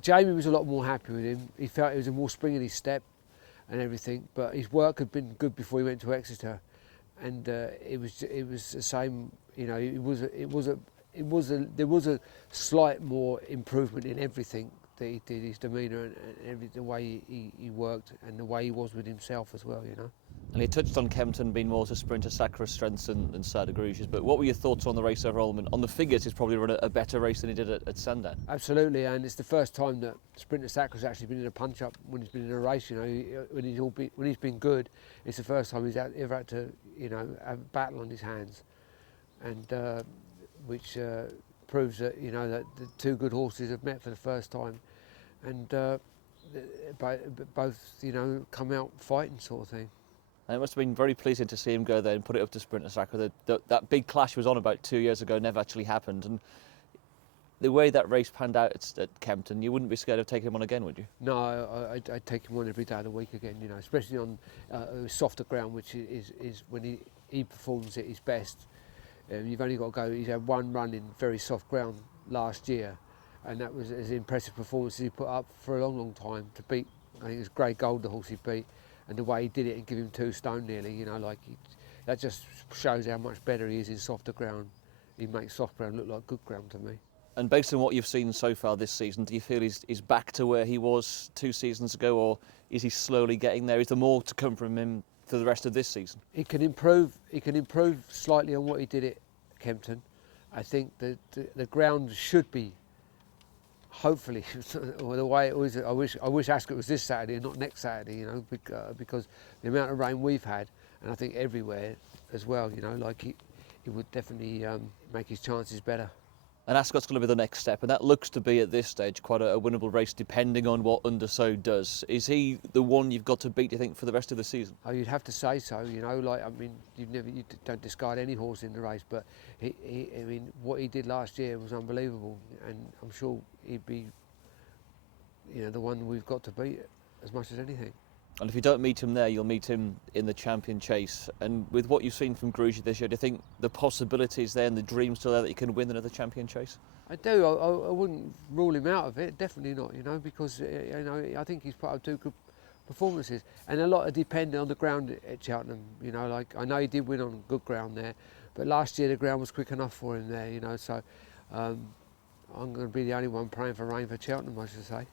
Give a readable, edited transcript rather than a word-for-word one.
Jamie was a lot more happy with him. He felt it was a more spring in his step and everything, but his work had been good before he went to Exeter, and it was the same. You know, there was a slight more improvement in everything that he did, his demeanour and the way he worked and the way he was with himself as well. You know. And he touched on Kempton being more to sprinter Sacra's strengths than Sire De Grugy's, but what were your thoughts on the race overall? I mean, on the figures, he's probably run a better race than he did at Sandown. Absolutely, and it's the first time that sprinter Sacra's actually been in a punch-up when he's been in a race. You know, when he's been good, it's the first time he's ever had to, you know, have a battle on his hands, and which proves that, you know, that the two good horses have met for the first time, and both, you know, come out fighting, sort of thing. And it must have been very pleasing to see him go there and put it up to sprinter Sacra. That big clash was on about 2 years ago, never actually happened. And the way that race panned out at Kempton, you wouldn't be scared of taking him on again, would you? No, I'd take him on every day of the week again, you know, especially on softer ground, which is when he performs at his best. You've only got to go, he's had one run in very soft ground last year, and that was as impressive performance as he put up for a long, long time to beat. I think it was Grey Gold, the horse he beat, and the way he did it and give him 2 stone nearly, you know, like that just shows how much better he is in softer ground. He makes soft ground look like good ground to me. And based on what you've seen so far this season, do you feel he's back to where he was 2 seasons ago, or is he slowly getting there? Is there more to come from him for the rest of this season? He can improve slightly on what he did at Kempton. I think that the ground should be, hopefully, or the way it was. I wish Ascot was this Saturday and not next Saturday, you know, because the amount of rain we've had, and I think everywhere as well, you know, like he would definitely make his chances better. And Ascot's going to be the next step, and that looks to be at this stage quite a winnable race, depending on what Underso does. Is he the one you've got to beat, do you think, for the rest of the season? Oh, you'd have to say so, you know. Like, I mean, you don't discard any horse in the race, but I mean, what he did last year was unbelievable, and I'm sure he'd be, you know, the one we've got to beat as much as anything. And if you don't meet him there, you'll meet him in the champion chase. And with what you've seen from Grugy this year, do you think the possibilities there and the dream's still there that he can win another champion chase? I do. I wouldn't rule him out of it. Definitely not. You know, because you know, I think he's put up 2 good performances, and a lot of depending on the ground at Cheltenham. You know, like I know he did win on good ground there, but last year the ground was quick enough for him there. You know, so I'm going to be the only one praying for rain for Cheltenham, I should say.